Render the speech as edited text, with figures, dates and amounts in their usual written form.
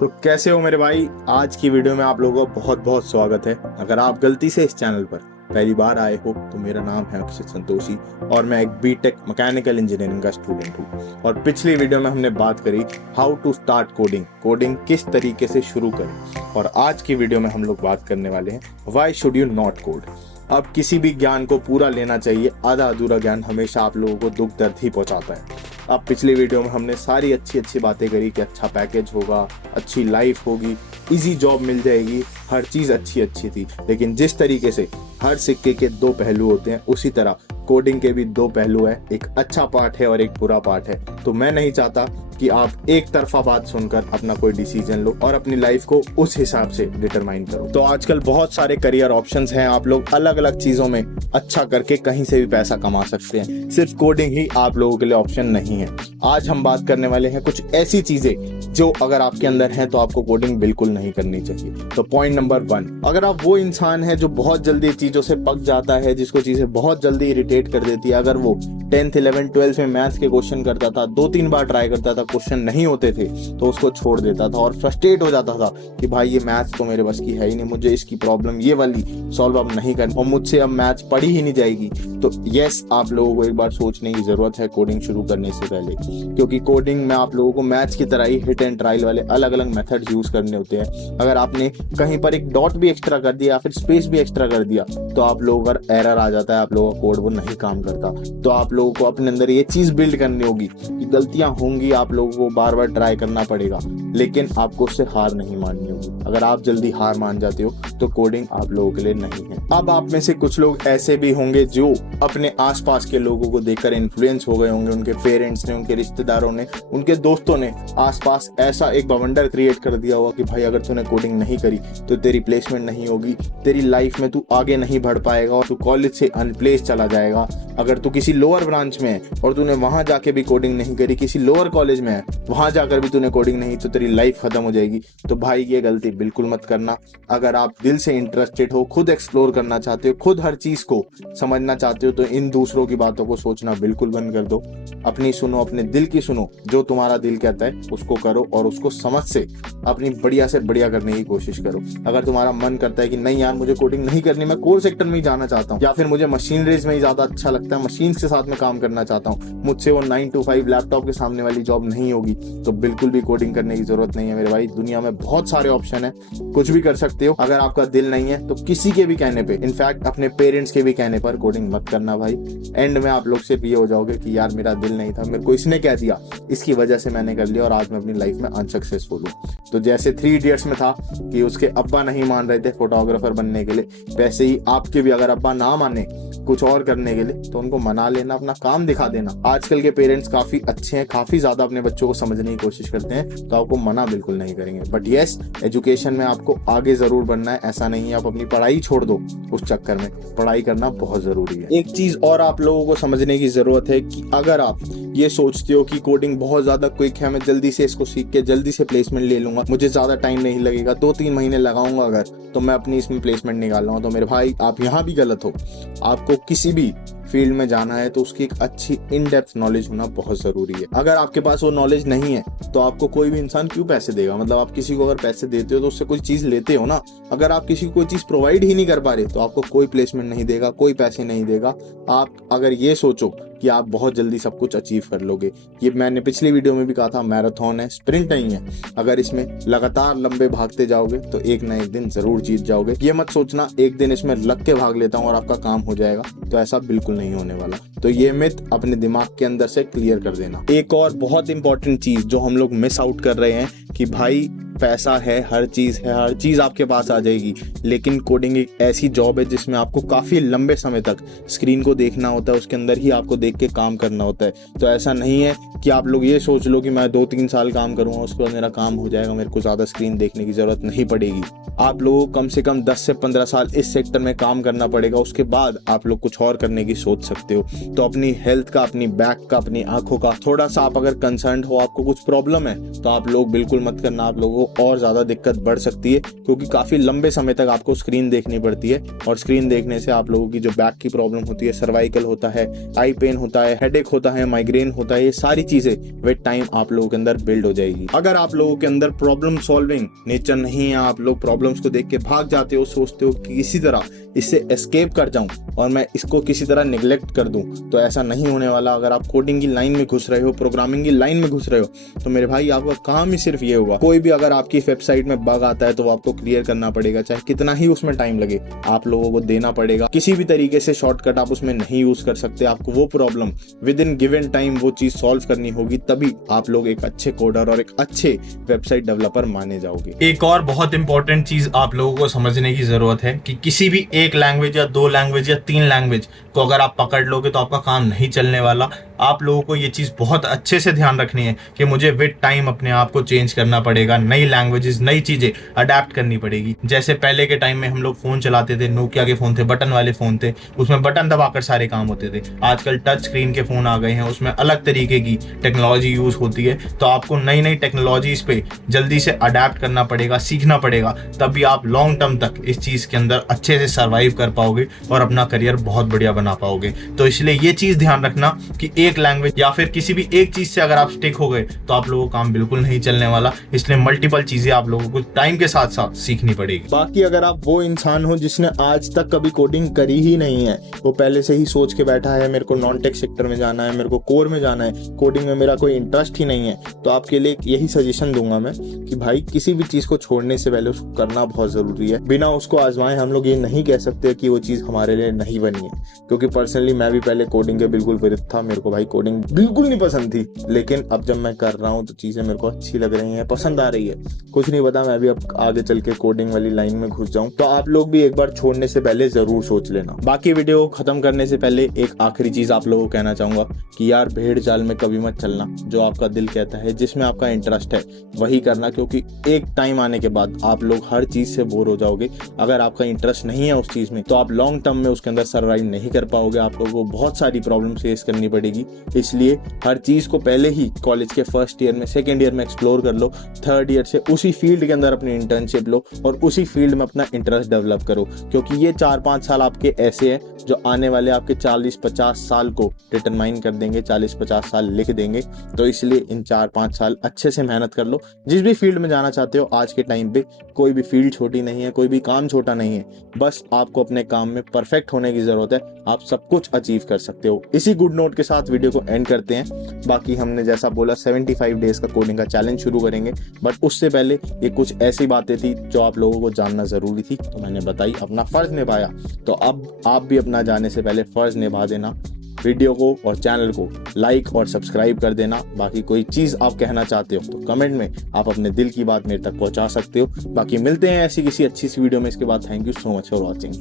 तो कैसे हो मेरे भाई। आज की वीडियो में आप लोगों का बहुत बहुत स्वागत है। अगर आप गलती से इस चैनल पर पहली बार आए हो तो मेरा नाम है अक्षित संतोषी और मैं एक बीटेक मैकेनिकल इंजीनियरिंग का स्टूडेंट हूँ। और पिछली वीडियो में हमने बात करी हाउ टू स्टार्ट कोडिंग किस तरीके से शुरू करें। और आज की वीडियो में हम लोग बात करने वाले हैं why should you not code. अब किसी भी ज्ञान को पूरा लेना चाहिए, आधा अधूरा ज्ञान हमेशा आप लोगों को दुख दर्द ही पहुंचाता है। अब पिछली वीडियो में हमने सारी अच्छी बातें करी कि अच्छा पैकेज होगा, अच्छी लाइफ होगी, इजी जॉब मिल जाएगी, हर चीज़ अच्छी थी। लेकिन जिस तरीके से हर सिक्के के दो पहलू होते हैं उसी तरह कोडिंग के भी दो पहलू है, एक अच्छा पार्ट है और एक बुरा पार्ट है। तो मैं नहीं चाहता कि आप एक तरफा बात सुनकर अपना कोई डिसीजन लो और अपनी लाइफ को उस हिसाब से डिटरमाइन करो। तो आजकल बहुत सारे करियर ऑप्शंस हैं, आप लोग अलग अलग चीज़ों में अच्छा करके कहीं से भी पैसा कमा सकते हैं। सिर्फ कोडिंग ही आप लोगों के लिए ऑप्शन नहीं है। आज हम बात करने वाले हैं कुछ ऐसी चीज़ें जो अगर आपके अंदर हैं तो आपको कोडिंग बिल्कुल नहीं करनी चाहिए। तो पॉइंट नंबर 1, अगर आप वो इंसान है जो बहुत जल्दी चीज़ों से पक जाता है, जिसको चीज़ें बहुत जल्दी इरिटेट कर देती है, अगर वो 10th 11th 12th में मैथ्स के क्वेश्चन करता था, 2-3 बार ट्राई करता था, क्वेश्चन नहीं होते थे तो उसको छोड़ देता था और फ्रस्ट्रेट हो जाता था कि भाई ये मैथ्स तो मेरे बस की है ही नहीं, मुझे इसकी प्रॉब्लम ये वाली सॉल्व अब नहीं करनी और मुझसे अब मैथ्स पढ़ी ही नहीं जाएगी। तो यस, आप लोगों को एक बार सोचने की जरूरत है कोडिंग शुरू करने से पहले, क्योंकि कोडिंग में आप लोगों को मैथ्स की तरह ही हिट एंड ट्रायल वाले अलग अलग मेथड यूज करने होते हैं। अगर आपने कहीं पर एक डॉट भी एक्स्ट्रा कर दिया या फिर स्पेस भी एक्स्ट्रा कर दिया तो आप लोगों का एरर आ जाता है, आप लोगों का कोड वो नहीं काम करता। तो आप लोगों को अपने अंदर ये चीज बिल्ड करनी होगी कि गलतियां होंगी, आप लोगों को बार बार ट्राई करना पड़ेगा, लेकिन आपको उससे हार नहीं माननी होगी। अगर आप जल्दी हार मान जाते हो तो कोडिंग आप लोगों के लिए नहीं है। अब आप में से कुछ लोग ऐसे भी होंगे जो अपने आसपास के लोगों को देखकर इन्फ्लुएंस हो गए होंगे, उनके पेरेंट्स ने, उनके रिश्तेदारों ने, उनके दोस्तों ने आसपास ऐसा एक बवंडर क्रिएट कर दिया होगा कि भाई अगर तूने कोडिंग नहीं करी तो तेरी प्लेसमेंट नहीं होगी, तेरी लाइफ में तू आगे नहीं बढ़ पाएगा और तू कॉलेज से अनप्लेस चला जाएगा। अगर तू किसी लोअर ब्रांच में है और तूने वहां जाके भी कोडिंग नहीं करी, किसी लोअर कॉलेज में है वहां जाकर भी तूने कोडिंग नहीं, तो तेरी लाइफ खत्म हो जाएगी। तो भाई ये गलती बिल्कुल मत करना। अगर आप दिल से इंटरेस्टेड हो, खुद एक्सप्लोर करना चाहते हो, खुद हर चीज को समझना चाहते हो, तो इन दूसरों की बातों को सोचना बिल्कुल बंद कर दो। अपनी सुनो, अपने दिल की सुनो, जो तुम्हारा दिल कहता है उसको करो और उसको समझ से अपनी बढ़िया से बढ़िया करने की कोशिश करो। अगर तुम्हारा मन करता है कि नहीं यार मुझे कोडिंग नहीं करनी, मैं कोर सेक्टर में ही जाना चाहता हूँ या फिर मुझे मशीनरीज में ही ज्यादा अच्छा लगता है, मशीन के साथ में काम करना चाहता हूँ, मुझसे वो 9 to 5 लैपटॉप के सामने वाली जॉब नहीं होगी, तो बिल्कुल भी कोडिंग करने की जरूरत नहीं है मेरे भाई। दुनिया में बहुत सारे ऑप्शन है, कुछ भी कर सकते हो। अगर आपका दिल नहीं है तो किसी के भी कहने पे, इनफैक्ट अपने पेरेंट्स के भी कहने पर कोडिंग मत करना भाई। एंड में आप लोग सिर्फ ये हो जाओगे कि यार मेरा दिल नहीं था, मेरे को इसने कह दिया, इसकी वजह से मैंने कर लिया और आज मैं अपनी लाइफ में अनसक्सेसफुल हूँ। तो जैसे 3 इडियट्स में था कि उसके अब्बा नहीं मान रहे थे फोटोग्राफर बनने के लिए, वैसे ही आपके भी अगर अब्बा ना माने कुछ और करने के लिए तो उनको मना लेना, अपना काम दिखा देना। आजकल के पेरेंट्स काफी अच्छे हैं, काफी ज्यादा अपने बच्चों को समझने की कोशिश करते हैं, तो आपको मना बिल्कुल नहीं करेंगे। बट यस, एजुकेशन में आपको आगे जरूर बढ़ना है। ऐसा नहीं है आप अपनी पढ़ाई छोड़ दो उस चक्कर में, पढ़ाई करना बहुत जरूरी है। एक चीज और आप लोगों को समझने की जरूरत है कि अगर आप ये सोचते हो कि कोडिंग बहुत ज्यादा क्विक है, मैं जल्दी से इसको सीख के जल्दी से प्लेसमेंट ले लूंगा, मुझे ज्यादा टाइम नहीं लगेगा, 2-3 महीने लगाऊंगा अगर, तो मैं अपनी इसमें प्लेसमेंट निकाल लूंगा, तो मेरे भाई आप यहाँ भी गलत हो। आपको किसी भी फील्ड में जाना है तो उसकी एक अच्छी इन डेप्थ नॉलेज होना बहुत जरूरी है। अगर आपके पास वो नॉलेज नहीं है तो आपको कोई भी इंसान क्यों पैसे देगा। मतलब आप किसी को अगर पैसे देते हो तो उससे कोई चीज लेते हो ना। अगर आप किसी को कोई चीज प्रोवाइड ही नहीं कर पा रहे तो आपको कोई प्लेसमेंट नहीं देगा, कोई पैसे नहीं देगा। आप अगर ये सोचो कि आप बहुत जल्दी सब कुछ अचीव कर लोगे, ये मैंने पिछली वीडियो में भी कहा था, मैराथन है, स्प्रिंट नहीं है। अगर इसमें लगातार लंबे भागते जाओगे तो एक ना एक दिन जरूर जीत जाओगे। ये मत सोचना एक दिन इसमें लग के भाग लेता हूँ और आपका काम हो जाएगा, तो ऐसा बिल्कुल नहीं होने वाला। तो ये मिथ अपने दिमाग के अंदर से क्लियर कर देना। एक और बहुत इंपॉर्टेंट चीज जो हम लोग मिस आउट कर रहे हैं कि भाई पैसा है, हर चीज आपके पास आ जाएगी, लेकिन कोडिंग एक ऐसी जॉब है जिसमें आपको काफी लंबे समय तक स्क्रीन को देखना होता है, उसके अंदर ही आपको देख के काम करना होता है। तो ऐसा नहीं है कि आप लोग ये सोच लो कि मैं 2-3 साल काम करूंगा उसके बाद मेरा काम हो जाएगा, मेरे को ज्यादा स्क्रीन देखने की जरूरत नहीं पड़ेगी। आप लोगों को कम से कम 10 से 15 साल इस सेक्टर में काम करना पड़ेगा, उसके बाद आप लोग कुछ और करने की सोच सकते हो। तो अपनी हेल्थ का, अपनी बैक का, अपनी आंखों का थोड़ा सा आप अगर कंसर्न हो, आपको कुछ प्रॉब्लम है तो आप लोग बिल्कुल मत करना। आप लोगों को और ज़्यादा दिक्कत बढ़ सकती है, क्योंकि काफ़ी लंबे समय तक आपको स्क्रीन देखनी पड़ती है और स्क्रीन देखने से आप लोगों की जो बैक की प्रॉब्लम होती है, सर्वाइकल होता है, आई पेन होता है, हेडेक होता है, माइग्रेन होता है, ये सारी चीज़ें विद टाइम आप लोगों के अंदर बिल्ड हो जाएगी। अगर आप लोगों के अंदर प्रॉब्लम सॉल्विंग नेचर नहीं है, आप लोग प्रॉब्लम्स को देख के भाग जाते हो, सोचते हो कि किसी तरह इससे एस्केप कर जाऊं और मैं इसको किसी तरह निगलेक्ट कर दूं, तो ऐसा नहीं होने वाला। अगर आप कोडिंग की लाइन में घुस रहे हो, प्रोग्रामिंग की लाइन में घुस रहे हो, तो मेरे भाई आपका काम ही सिर्फ ये होगा, कोई भी अगर आपकी वेबसाइट में बग आता है तो वो आपको क्लियर करना पड़ेगा, चाहे कितना ही उसमें टाइम लगे, आप लोगों को देना पड़ेगा। किसी भी तरीके से शॉर्टकट आप उसमें नहीं यूज कर सकते, आपको वो problem with in given time वो चीज सॉल्व करनी होगी, तभी आप लोग एक अच्छे कोडर और एक अच्छे वेबसाइट डेवलपर माने जाओगे। एक और बहुत इंपॉर्टेंट चीज आप लोगों को समझने की जरूरत है कि किसी भी एक लैंग्वेज या 2 लैंग्वेज या 3 लैंग्वेज को अगर आप पकड़ लोगे तो आपका काम नहीं चलने वाला। आप लोगों को ये चीज बहुत अच्छे से ध्यान रखनी है कि मुझे विद टाइम अपने आप को चेंज करना पड़ेगा, नई लैंग्वेजेस, नई चीजें अडेप्ट करनी पड़ेगी। जैसे पहले के टाइम में हम लोग फोन चलाते थे, नोकिया के फोन थे, बटन वाले फोन थे, उसमें बटन दबाकर सारे काम होते थे। आजकल टच स्क्रीन के फोन आ गए हैं, उसमें अलग तरीके की टेक्नोलॉजी यूज होती है। तो आपको नई नई टेक्नोलॉजीज पे जल्दी से अडेप्ट करना पड़ेगा, सीखना पड़ेगा, तभी आप लॉन्ग टर्म तक इस चीज के अंदर अच्छे से सर्वाइव कर पाओगे और अपना करियर बहुत बढ़िया बना पाओगे। तो इसलिए ये चीज ध्यान रखना कि एक लैंग्वेज या फिर किसी भी एक चीज से अगर आप स्टिक हो गए तो आप लोगों का काम बिल्कुल नहीं चलने वाला। इसलिए मल्टीपल चीजें आप लोगों को टाइम के साथ साथ सीखनी पड़ेगी। बाकी अगर आप वो इंसान हो जिसने आज तक कभी कोडिंग करी ही नहीं है, वो पहले से ही सोच के बैठा है मेरे को नॉन टेक सेक्टर में जाना है, मेरे को कोर में जाना है, कोडिंग में मेरा कोई इंटरेस्ट ही नहीं है, तो आपके लिए यही सजेशन दूंगा मैं कि भाई किसी भी चीज को छोड़ने से पहले उसको करना बहुत जरूरी है। बिना उसको आजमाए हम लोग ये नहीं कह सकते कि वो चीज हमारे लिए नहीं बनी है, क्योंकि पर्सनली मैं भी पहले कोडिंग के बिल्कुल विरुद्ध था। मेरे को भाई कोडिंग बिल्कुल नहीं पसंद थी, लेकिन अब जब मैं कर रहा हूँ तो चीजें मेरे को अच्छी लग रही हैं, पसंद आ रही है। कुछ नहीं पता, मैं भी अब आगे चल के कोडिंग वाली लाइन में घुस जाऊं। तो आप लोग भी एक बार छोड़ने से पहले जरूर सोच लेना। बाकी वीडियो खत्म करने से पहले एक आखिरी चीज आप लोगों को कहना चाहूंगा कि यार भेड़ चाल में कभी मत चलना। जो आपका दिल कहता है, जिसमें आपका इंटरेस्ट है, वही करना, क्योंकि एक टाइम आने के बाद आप लोग हर चीज से बोर हो जाओगे। अगर आपका इंटरेस्ट नहीं है उस चीज में, तो आप लॉन्ग टर्म में उसके अंदर सर्वाइव नहीं कर पाओगे, आप लोगों को बहुत सारी प्रॉब्लम फेस करनी पड़ेगी। इसलिए हर चीज को पहले ही कॉलेज के फर्स्ट ईयर में, सेकेंड ईयर में एक्सप्लोर कर लो, थर्ड ईयर से उसी फील्ड के अंदर अपनी इंटर्नशिप लो और उसी फील्ड में अपना इंटरेस्ट डेवलप करो, क्योंकि ये 4-5 साल आपके ऐसे हैं जो आने वाले आपके 40-50 साल को डिटरमाइन कर देंगे, 40-50 साल लिख देंगे। तो इसलिए इन 4-5 साल अच्छे से मेहनत कर लो। जिस भी फील्ड में जाना चाहते हो, आज के टाइम पे कोई भी फील्ड छोटी नहीं है, कोई भी काम छोटा नहीं है, बस आपको अपने काम में परफेक्ट होने की जरूरत है, आप सब कुछ अचीव कर सकते हो। इसी गुड नोट के साथ वीडियो को एंड करते हैं। बाकी हमने जैसा बोला 75 डेज का कोडिंग का चैलेंज शुरू करेंगे, बट उससे पहले ये कुछ ऐसी बातें थी जो आप लोगों को जानना जरूरी थी, तो मैंने बताई, अपना फर्ज निभाया। तो अब आप भी अपना जाने से पहले फर्ज निभा देना, वीडियो को और चैनल को लाइक और सब्सक्राइब कर देना। बाकी कोई चीज़ आप कहना चाहते हो तो कमेंट में आप अपने दिल की बात मेरे तक पहुंचा सकते हो। बाकी मिलते हैं ऐसी किसी अच्छी सी वीडियो में। इसके बाद thank you so much for watching.